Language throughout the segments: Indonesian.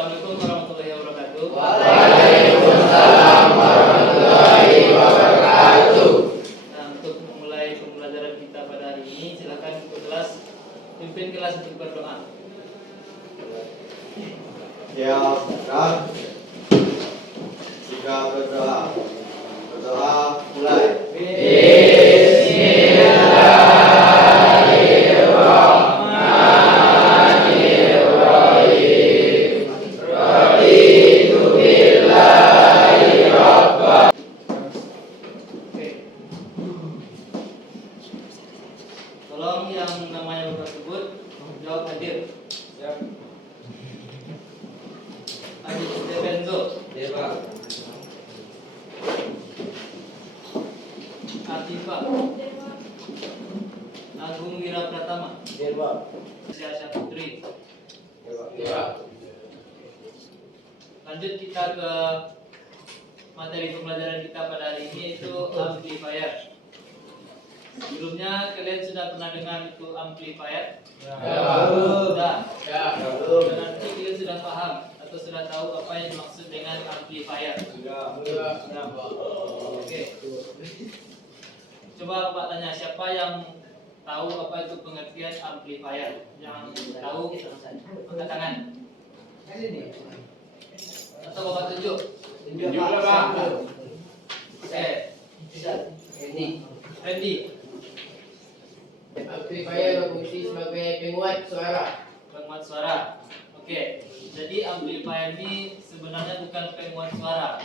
Assalamualaikum warahmatullahi wabarakatuh. Waalaikumsalam warahmatullahi wabarakatuh. Nah, untuk memulai pembelajaran kita pada hari ini, silakan kelas pimpin kelas untuk berdoa. Ya, Kak. Jika berdoa mulai. Tolong yang namanya Bapak sebut jawab hadir. Siap. Adi Stevenzo, Iya, Pak. Atifa, Agung Wira Pratama, Iya, Pak. Syasha Putri. Iya, Pak. Iya. Lanjut kita ke materi pembelajaran kita pada hari ini, yaitu amplifier. Sebelumnya kalian sudah pernah dengar itu amplifier? Ya. Sudah. Ya. Berarti kalian sudah paham atau sudah tahu apa yang dimaksud dengan amplifier? Sudah. Sudah, Pak. Oke. Coba Pak tanya, siapa yang tahu apa itu pengertian amplifier? Yang tahu angkat tangan. Atau Bapak tunjuk? Tunjuklah, Pak. Oke. Randy, Amplifier berfungsi sebagai penguat suara. penguat suara. Oke. Jadi amplifier ini sebenarnya bukan penguat suara.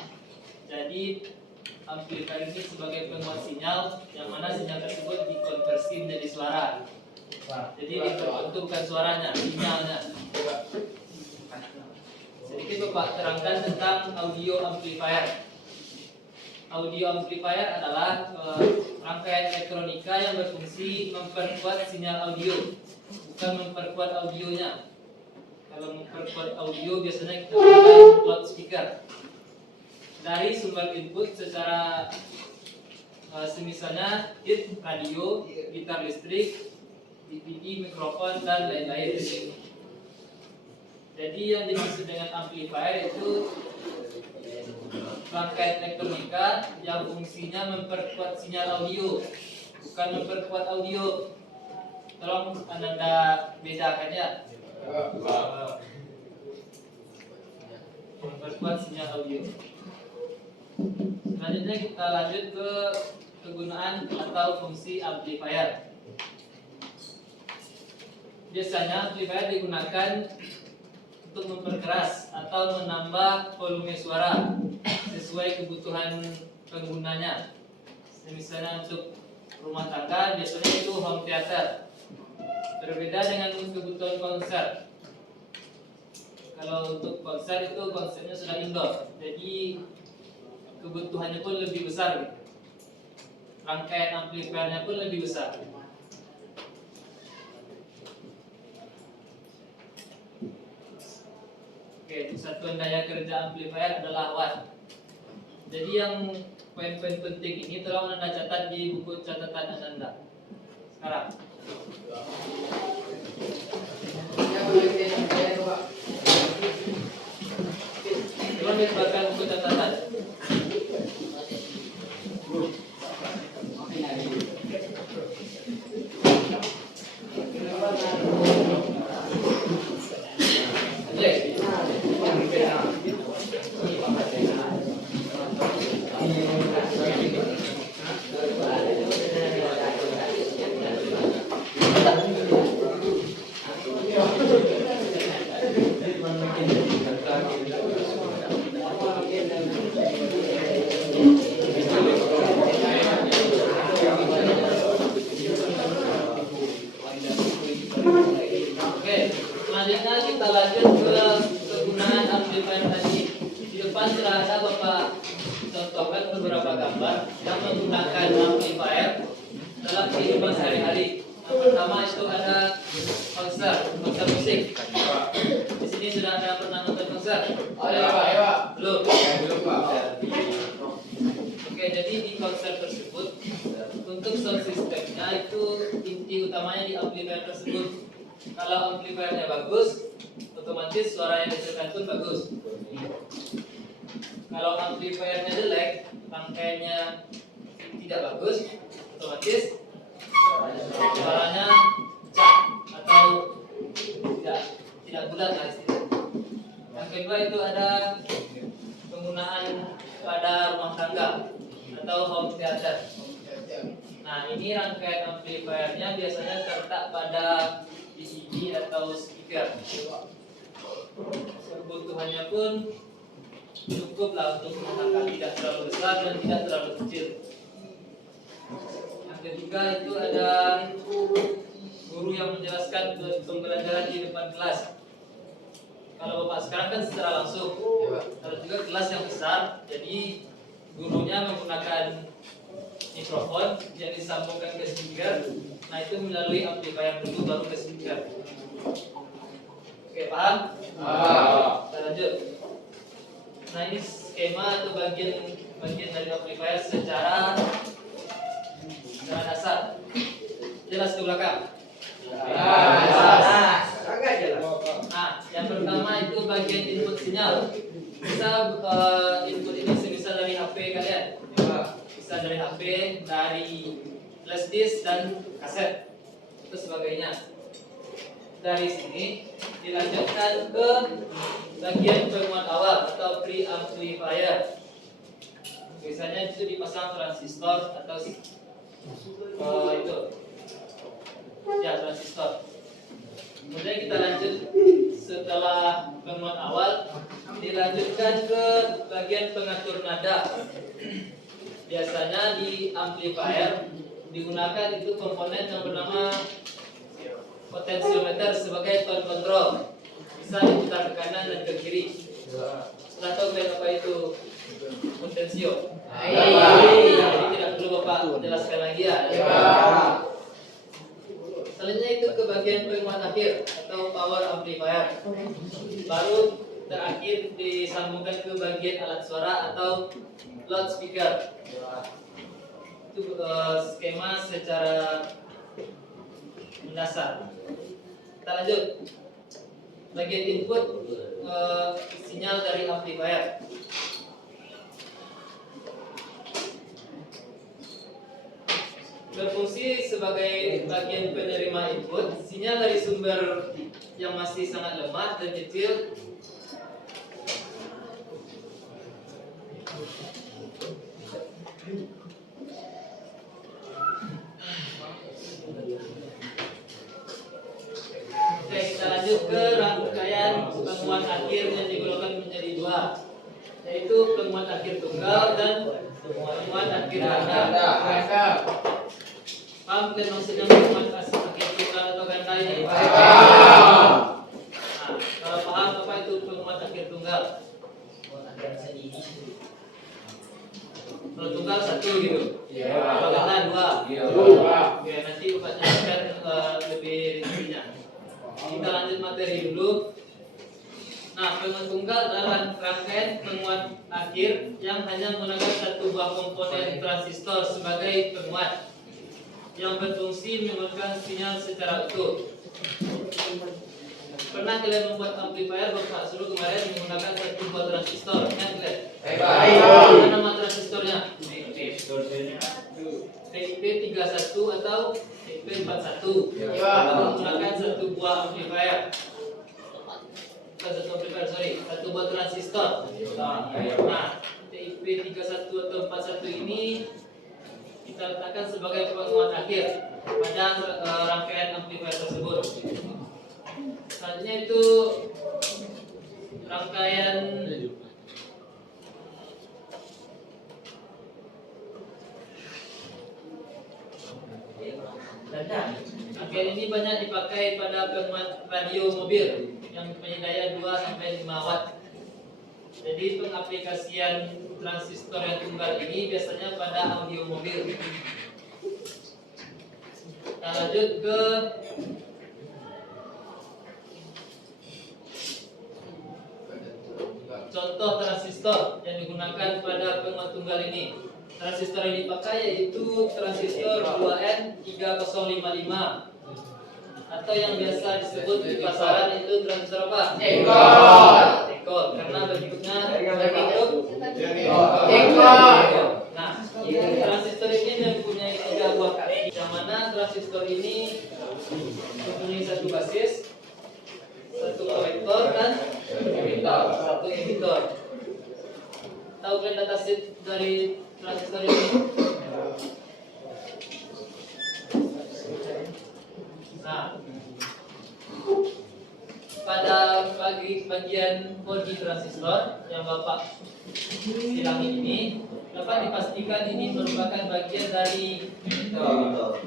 Jadi amplifier ini sebagai penguat sinyal, yang mana sinyal tersebut dikonversi menjadi suara. Jadi itu bukan suaranya, sinyalnya. Sedikit Bapak terangkan tentang audio amplifier. Audio amplifier adalah rangkaian elektronika yang berfungsi memperkuat sinyal audio, bukan memperkuat audionya. Kalau memperkuat audio biasanya kita gunakan loudspeaker. Dari sumber input secara semisalnya kit, radio, gitar listrik, DVD, mikrofon, dan lain-lain. Jadi yang dimaksud dengan amplifier itu rangkaian elektronika yang fungsinya memperkuat sinyal audio, bukan memperkuat audio. Tolong Anda bedakan ya. Memperkuat sinyal audio. Selanjutnya kita lanjut ke kegunaan atau fungsi amplifier. Biasanya amplifier digunakan untuk memperkeras atau menambah volume suara sesuai kebutuhan penggunanya. Misalnya untuk rumah tangga biasanya itu home theater. Berbeda dengan kebutuhan konser. Kalau untuk konser itu konsernya sudah indoor, jadi kebutuhannya pun lebih besar gitu. Rangkaian amplifiernya pun lebih besar. Oke, satuan daya kerja amplifier adalah watt. Jadi yang poin-poin penting ini tolong Anda catat di buku catatan Anda. Sekarang. Tolong dibuatkan buku catatan. Oke, selanjutnya kita lanjut ke kegunaan amplifier tadi. Di depan sudah ada Bapak contohkan beberapa gambar yang menggunakan amplifier dalam kehidupan sehari-hari. Yang pertama itu ada konser musik. Di sini sudah ada pernah nonton konser? Belum. Oke, jadi di konser tersebut untuk sound systemnya itu inti utamanya di amplifier tersebut. Kalau amplifiernya bagus, otomatis suara yang dihasilkan pun bagus. Kalau amplifiernya jelek, rangkaiannya tidak bagus, otomatis suaranya pecah atau tidak bulat lah istilahnya. Yang kedua itu ada penggunaan pada rumah tangga atau home theater. Nah, ini rangkaian amplifiernya biasanya terletak pada PCB atau speaker. Kebutuhannya pun cukup lah untuk menggunakan, tidak terlalu besar dan tidak terlalu kecil. Yang ketiga itu ada guru yang menjelaskan pembelajaran di depan kelas. Kalau Bapak sekarang kan secara langsung, kalau juga kelas yang besar, jadi gurunya menggunakan mikrofon yang disambungkan ke speaker. Nah, itu melalui amplifier dulu baru ke speaker. Oke, paham? Kita lanjut. Nah, ini skema atau bagian dari amplifier secara dasar. Jelas ke belakang? Nah, yang pertama itu bagian input sinyal. Bisa input ini semisal dari HP kalian. Bisa dari HP, dari flash disk dan kaset itu sebagainya. Dari sini dilanjutkan ke bagian penguat awal atau pre-amplifier. Biasanya itu dipasang transistor atau itu ya transistor. Kemudian kita lanjut setelah penguat awal dilanjutkan ke bagian pengatur nada. Biasanya di amplifier digunakan itu komponen yang bernama potensiometer sebagai tone control. Bisa diputar ke kanan dan ke kiri. Sudah tahu apa itu potensio? Jadi tidak perlu Bapak jelaskan lagi ya. Selanjutnya itu ke bagian penguat akhir atau power amplifier. Baru terakhir disambungkan ke bagian alat suara atau loudspeaker. Itu skema secara mendasar. Kita lanjut. Bagian input sinyal dari amplifier. Berfungsi sebagai bagian penerima input, sinyal dari sumber yang masih sangat lemah dan kecil Oke, kita lanjut ke rangkaian penguat akhir yang digolongkan menjadi dua, yaitu penguat akhir tunggal dan penguat akhir ganda. Paham kan maksudnya penguat akhir tunggal atau ganda ini? Nah, kalau paham apa itu penguat akhir tunggal? Kalau tunggal satu gitu, kalau ganda dua. Oke, nanti Bapak jelaskan lebih rincinya. Kita lanjut materi dulu. Nah, penguat tunggal adalah rangkaian penguat akhir yang hanya menggunakan satu buah komponen transistor sebagai penguat yang berfungsi mengeluarkan sinyal secara utuh. Pernah kalian membuat amplifier Bapak suruh kemarin menggunakan satu buah transistor, ingat kalian? Apa nama transistornya? TIP 31 atau TIP 41. Menggunakan satu buah amplifier. Satu buah transistor. Nah, TIP 31 atau 41 ini kita letakkan sebagai penguat akhir pada rangkaian amplifier tersebut. Selanjutnya itu rangkaian rangkaian ini banyak dipakai pada penguat radio mobil yang punya daya 2-5 watt. Jadi pengaplikasian transistor yang tunggal ini biasanya pada audio mobil. Kita lanjut ke contoh transistor yang digunakan pada penguat tunggal ini. Transistor yang dipakai yaitu transistor 2N3055 atau yang biasa disebut di pasaran itu transistor apa? Dekor. Karena bentuknya berbentuk dekor. Nah, transistor ini mempunyai 3 buah kaki, yang mana transistor ini mempunyai 1 basis, 1 kolektor dan 1 emitor. Tahu kalian data sheet dari transistor ini? Nah, pada bagian bodi transistor yang Bapak silangi ini dapat dipastikan ini merupakan bagian dari emitor.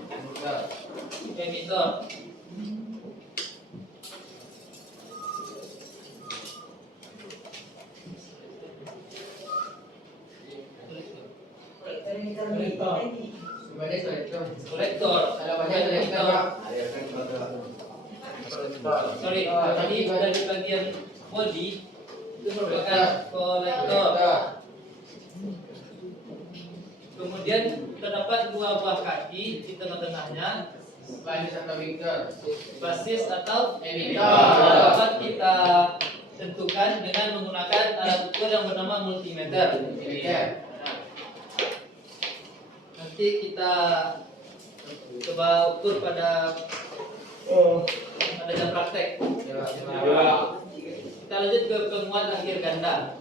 Kolektor. Sorry, tadi dari bagian bodi itu merupakan kolektor. Kemudian terdapat 2 buah kaki di tengah-tengahnya, basis atau emitor. Dapat kita tentukan dengan menggunakan alat ukur yang bernama multimeter. Nanti kita coba ukur pada jam praktek. Kita lanjut ke penguat akhir ganda.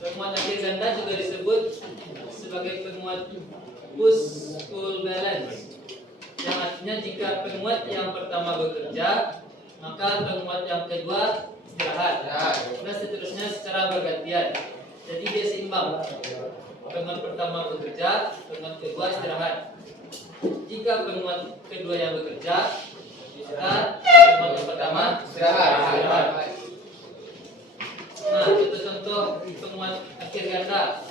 Penguat akhir ganda juga disebut sebagai penguat push pull balance, yang artinya jika penguat yang pertama bekerja, maka penguat yang kedua istirahat, dan seterusnya secara bergantian. Jadi dia seimbang. Penguat pertama bekerja, penguat kedua istirahat. Jika penguat kedua yang bekerja, maka penguat yang pertama istirahat. Nah, contoh penguat akhir ganda.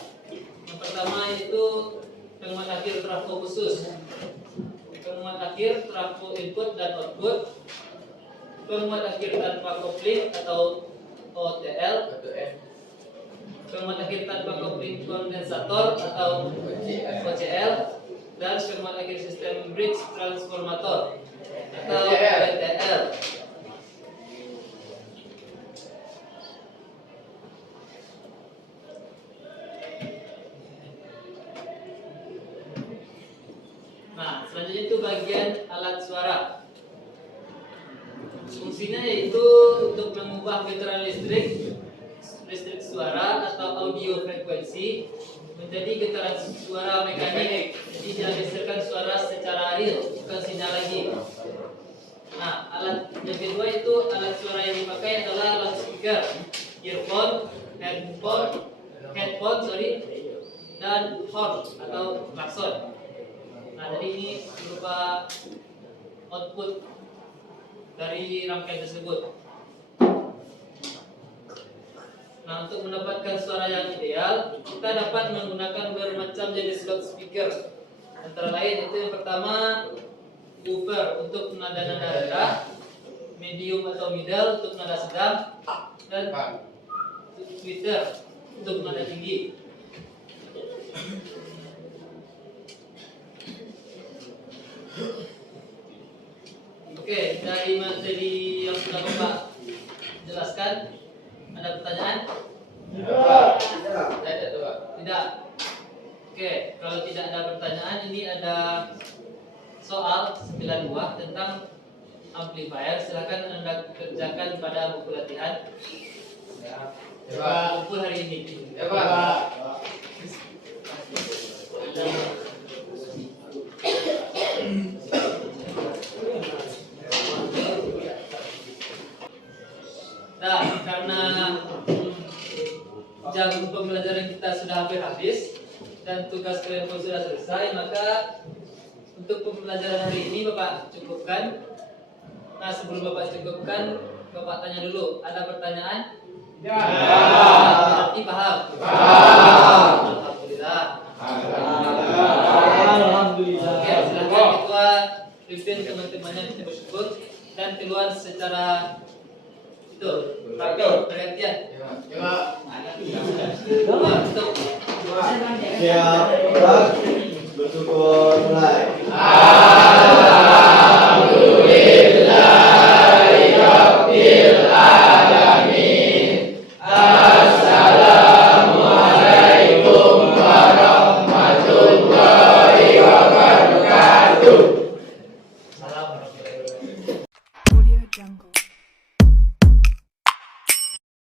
Yang pertama itu penguat akhir trafo khusus, penguat akhir trafo input dan output, penguat akhir tanpa kopling atau OTL, penguat akhir tanpa kopling kondensator atau OCL, dan penguat akhir sistem bridge transformator atau BTL. Nah, selanjutnya itu bagian alat suara. Fungsinya yaitu untuk mengubah getaran listrik suara atau audio frekuensi menjadi getaran suara mekanik. Jadi dihasilkan suara secara real, bukan sinyal lagi. Nah, alat yang kedua itu alat suara yang dipakai adalah loudspeaker, earphone, headphone, dan horn atau klakson. Nah, jadi ini berupa output dari rangkaian tersebut. Nah, untuk mendapatkan suara yang ideal, kita dapat menggunakan bermacam jenis loudspeaker. Antara lain itu yang pertama woofer untuk nada-nada rendah, medium atau middle untuk nada sedang, dan tweeter untuk nada tinggi. Oke, dari materi yang sudah Bapak jelaskan, ada pertanyaan? Tidak. Oke, kalau tidak ada pertanyaan, ini ada soal 9 buah tentang amplifier. Silakan Anda kerjakan pada buku latihan. Kumpul hari ini. Nah, karena jam pembelajaran kita sudah hampir habis dan tugas kalian pun sudah selesai, maka untuk pembelajaran hari ini Bapak cukupkan. Nah, sebelum Bapak cukupkan, Bapak tanya dulu, ada pertanyaan? Ya. Berarti paham? Paham. Alhamdulillah. Alhamdulillah. Oke, silakan ketua pimpin teman-temannya kita bersyukur dan keluar secara itu bergantian. Siap, bersyukur mulai. warahmatullahi wabarakatuh. Audio Jungle.